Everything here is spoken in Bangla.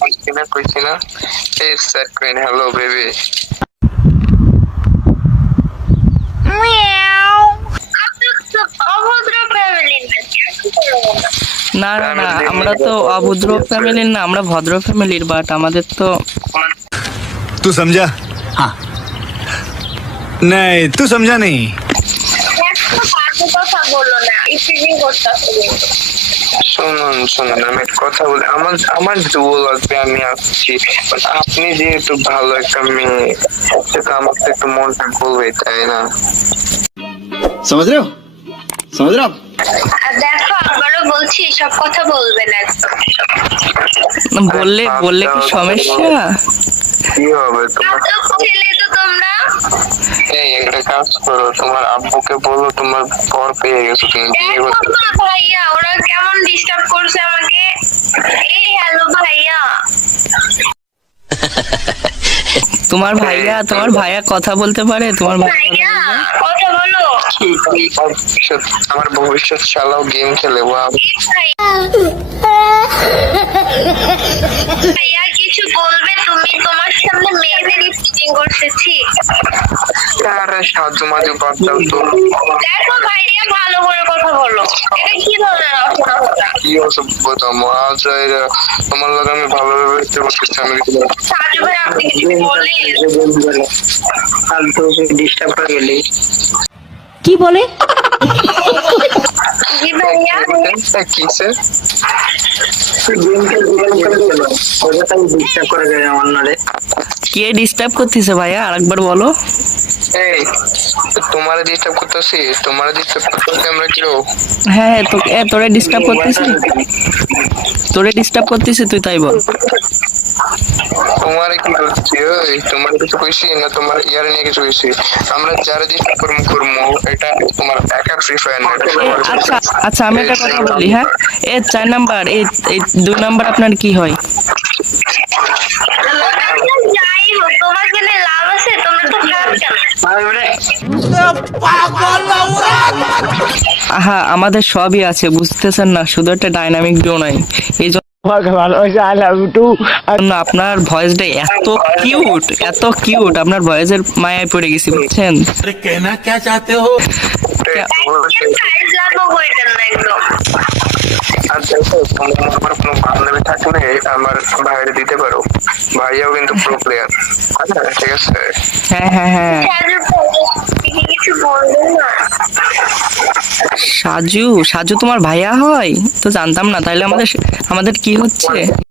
কইছি না এই সেট কুইন হ্যালো বেবি না না না, আমরা তো অভদ্র ফ্যামিলির না, আমরা ভদ্র ফ্যামিলির, বাট আমাদের তো तू समझा? हाँ नहीं तू समझा नहीं। কথা বলো না, স্পিকিং করতেছো। শুনুন আমি একটা কথা বলি, আমার জুয়ো লাগবে, আমি আসছি। But আপনি যেহেতু ভালো একটা মেয়ে, সেটা আমাকে একটু মনটা বলবে, তাই না? समझ रहे हो? समझ रहे हो आप? আর দেখো আবারও বলছি, সব কথা বলবে না একদম। বললে বললে কি সমস্যা? কি হবে তোমার? ছেলে তো তোমরা। এই একটা কাজ করো, তোমার আব্বুকে বলো তোমার পর পেয়ে গেছো, তুমি বিয়ে দেখো করতে। না ভাইয়া, ওরা কেমন ডিস্টার্ব করছে আমাকে। এই হ্যালো ভাইয়া। তোমার ভাইয়া কথা বলতে পারে? তোমার ভাইয়া কথা বলো। আমার ভবিষ্যৎ শালাও গেম খেলে, ওয়াও। ভাইয়া কিছু বলবে তুমি? তোমার সামনে মেয়েদের স্পিকিং করতেছি। আরে সাজু মাজু বাদ দাও তো। দেখো ভাইয়া ভালো করে কথা বলো। এটা কি ধরনের অসভ্যতা? কি অসভ্যতা আজ তোমার লগে আমি ভালোভাবে ব্যক্ত করতেছি, আমি সাজু ভাই আপনি কিছু বলেন? ফালতু ডিস্টার্ব করে গেলি। কি বলে? জি ভাইয়া। কি স্যার? ডিস্টার্ব করে গেলে আমার নারে। কে ডিস্টার্ব করতেছে ভাইয়া? আরেকবার বলো। এই তোমারে ডিস্টার্ব করতেছি, আমরা কি রো? হ্যাঁ তোরে ডিস্টার্ব করতেছি তুই তাই বল। তোমারে কি করছি? ওই তোমার কিছু কইছি না, তোমার ইয়ারে নিয়ে কিছু কইছি? আমরা যারা ডিস্টার্ব করবো এটা তোমার একার ফ্রি ফায়ার না, এটা সবার। আচ্ছা আচ্ছা, আমি একটা কথা বলি। হ্যাঁ, 4 নাম্বার, এই 2 নাম্বার আপনার কি হয়? যাই হোক, তোমার জন্য লাভ আছে, তোমরা তো খারাপ কেন? আহা, আমাদের সবই আছে, বুঝতেছেন না? শুধু একটা ডাইনামিক ডো নাই। এই জন্য আপনার ভয়েসটা এত কিউট, আপনার ভয়েসের মায়ায় পড়ে গেছি, বুঝছেন? कहना क्या चाहते हो? সাইজ লাগো কইতেন না একদম। আর দেখো, আমার কোনো বান্ধবী থাকলে আমার ভাইরে দিতে পারো, ভাইয়াও কিন্তু প্রো প্লেয়ার। আচ্ছা ঠিক আছে। হ্যাঁ, কিছু বলবেন না? সাজু তোমার ভাইয়া হয়? তো জানতাম না। তাইলে আমাদের কি হচ্ছে?